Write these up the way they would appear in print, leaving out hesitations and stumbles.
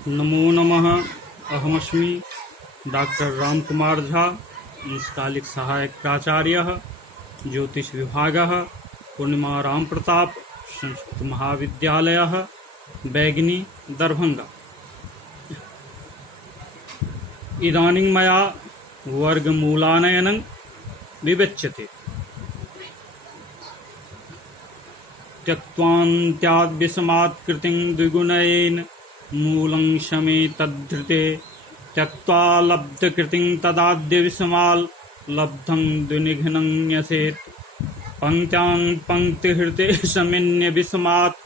नमो नमः। अहमस्मि डॉक्टर रामकुमार झा, अंशकालिक सहायक प्राचार्य, ज्योतिष विभाग, पूर्णिमा राम प्रताप संस्कृत महाविद्यालय, बैगनी, दरभंगा। इदानीं मया वर्गमूलानयनं विवेच्यते। त्यक्त्वान्त्याद्विषमात् कृतिं द्विगुणेन मूलं शमे तद्धृते त्यक्त्वा लब्धकृतिं तदाद्य विषमाल् लब्धं द्विनिघ्नं न्यसेत्। पंक्त्यां पंक्तिहृते शमेन्य विषमात्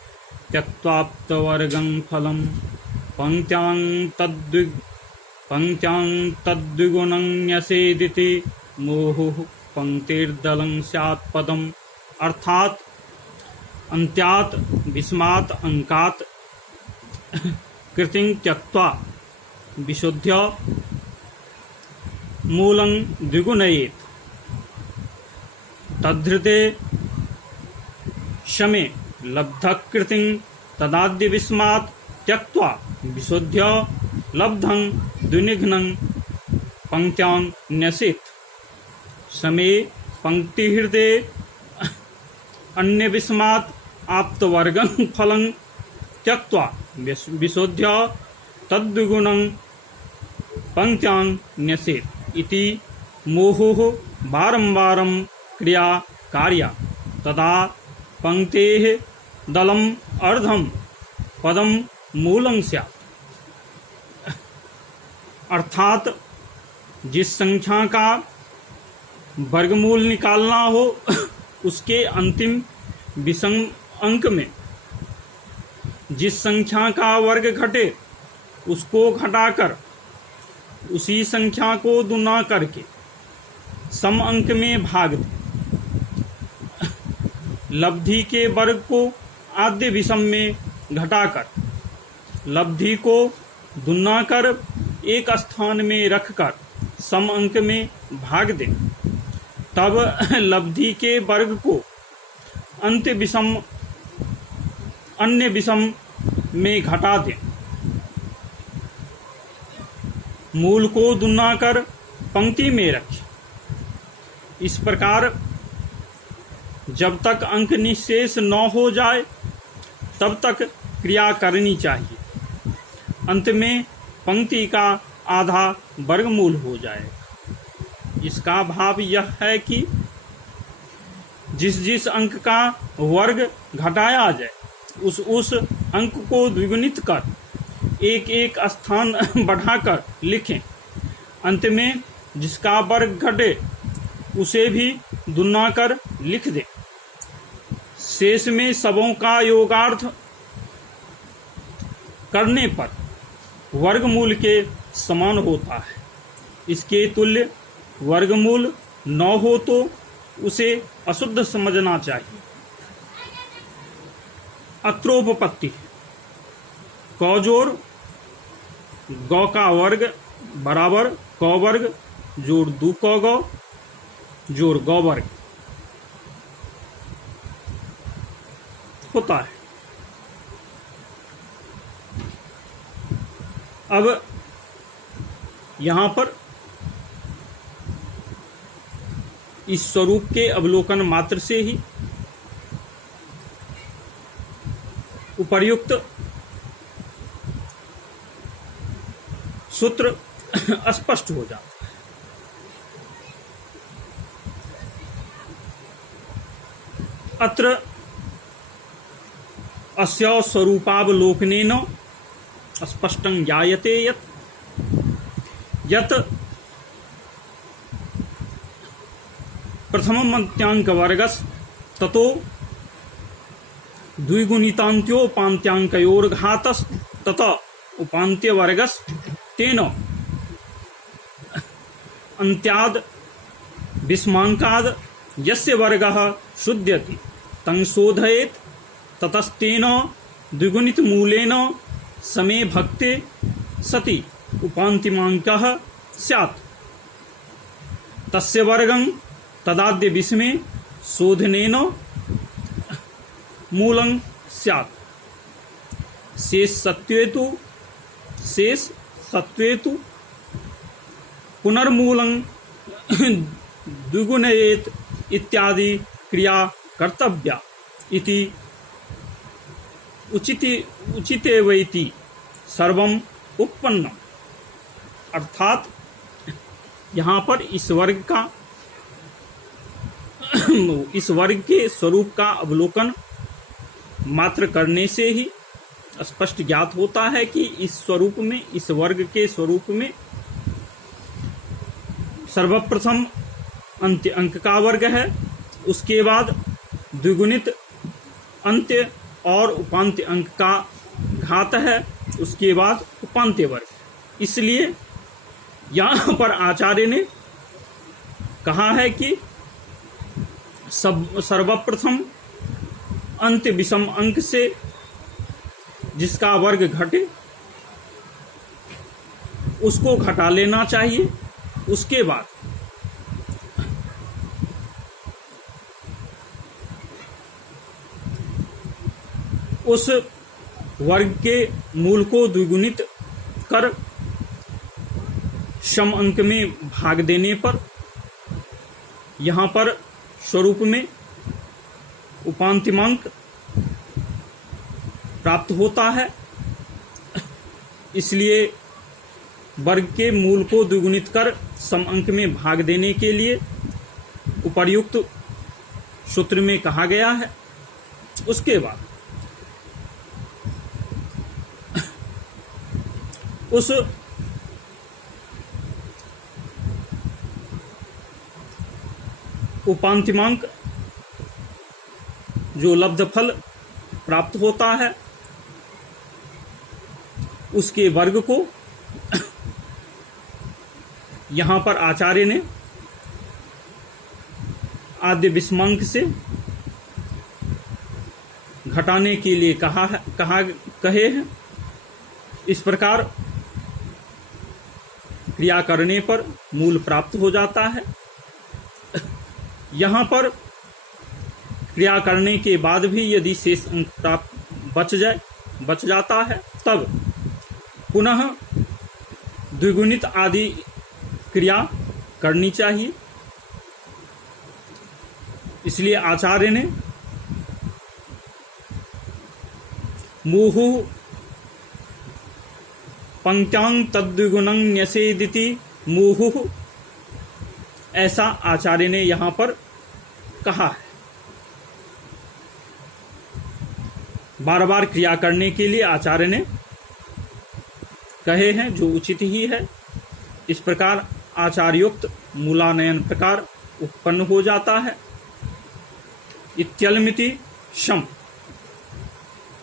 त्यक्त्वाप्तवर्गं फलं पंक्त्यां तद्विगुणं न्यसेदिति मोहुः पंक्तिर्दलं स्यात् पदम्। अर्थात अन्त्यात् विषमात् अंकात् कृतिं त्यक्त्वा विशुद्ध्य मूलं द्विगुणयेत् तद्धृते शमे लब्धकृतिं तदाद्य विषमात् त्यक्त्वा विशुद्ध्य लब्धं द्विनिघ्नं पंक्त्यां न्यसेत्। शमे पंक्तिहृदे अन्य विषमात् आप्तवर्गं फलं त्यक्त्वा विशोध्य तद्विगुणं पंक्त्यां न्यसेत् इति मोहुः बारंबारं क्रिया कार्या तदा पंक्तेः दलम् अर्धं पदं मूलं स्यात्। अर्थात जिस संख्या का वर्गमूल निकालना हो उसके अंतिम विषम अंक में जिस संख्या का वर्ग घटे उसको घटाकर उसी संख्या को दुना करके सम अंक में भाग दे। लब्धि के वर्ग को आद्य विषम में घटाकर लब्धि को दुना कर एक स्थान में रखकर सम अंक में भाग दे। तब लब्धि के वर्ग को अन्य विषम में घटा दे। मूल को दुना कर पंक्ति में रखे। इस प्रकार जब तक अंक निशेष न हो जाए तब तक क्रिया करनी चाहिए। अंत में पंक्ति का आधा वर्गमूल हो जाए। इसका भाव यह है कि जिस अंक का वर्ग घटाया जाए उस अंक को द्विगुणित कर एक एक स्थान बढ़ाकर लिखें। अंत में जिसका वर्ग घटे उसे भी दुना कर लिख दें। शेष में सबों का योगार्थ करने पर वर्गमूल के समान होता है। इसके तुल्य वर्गमूल न हो तो उसे अशुद्ध समझना चाहिए। अत्रोपपत्ति क जोड़ गौ का वर्ग बराबर क वर्ग जोड़ 2 क गौ जोड़ गौ वर्ग होता है। अब यहाँ पर इस स्वरूप के अवलोकन मात्र से ही उपर्युक्त सूत्र स्पष्ट हो जाता है। अत्र अस्य स्वरूपावलोकनेन स्पष्टं ज्ञायते यत् प्रथमं मन्त्याङ्कवर्गस् ततो द्विगुणितान्त्योपान्त्याङ्कयोर्घातस् ततः उपान्त्यवर्गस् तेन अन्त्याद् विषमाङ्काद् यस्य वर्गः शुध्यति तं शोधयेत् ततस्तेन द्विगुणितमूलेन समे भक्ते सति उपान्तिमाङ्कः स्यात्। तस्य वर्गं तदाद्य विषमे शोधनेन मूलं स्यात्। शेष सत्वे तो शेष सत्वेतु पुनर्मूलं द्विगुणयेत इत्यादि क्रिया कर्तव्या इति उचितेवैति सर्वम उत्पन्नम। अर्थात यहाँ पर इस वर्ग के स्वरूप का अवलोकन मात्र करने से ही स्पष्ट ज्ञात होता है कि इस वर्ग के स्वरूप में सर्वप्रथम अंत्य अंक का वर्ग है, उसके बाद द्विगुणित अंत्य और उपांत्य अंक का घात है, उसके बाद उपांत्य वर्ग। इसलिए यहाँ पर आचार्य ने कहा है कि सर्वप्रथम अंत्य विषम अंक से जिसका वर्ग घटे उसको घटा लेना चाहिए। उसके बाद उस वर्ग के मूल को द्विगुणित कर सम अंक में भाग देने पर यहाँ पर स्वरूप में उपांतिमांक प्राप्त होता है। इसलिए वर्ग के मूल को द्विगुणित कर सम अंक में भाग देने के लिए उपर्युक्त सूत्र में कहा गया है। उसके बाद उस उपांतिमांक जो लब्ध फल प्राप्त होता है उसके वर्ग को यहाँ पर आचार्य ने आद्य विषमांक से घटाने के लिए कहे हैं। इस प्रकार क्रिया करने पर मूल प्राप्त हो जाता है। यहाँ पर क्रिया करने के बाद भी यदि शेष अंक प्राप्त बच जाता है तब पुनः द्विगुणित आदि क्रिया करनी चाहिए। इसलिए आचार्य ने मुहुः पंक्त्यां तद्विगुणं न्यसेदिति मुहुः, ऐसा आचार्य ने यहाँ पर कहा है। बार बार क्रिया करने के लिए आचार्य ने कहे हैं, जो उचित ही है। इस प्रकार आचार्योक्त मूलानयन प्रकार उत्पन्न हो जाता है। इत्यलमिति शम।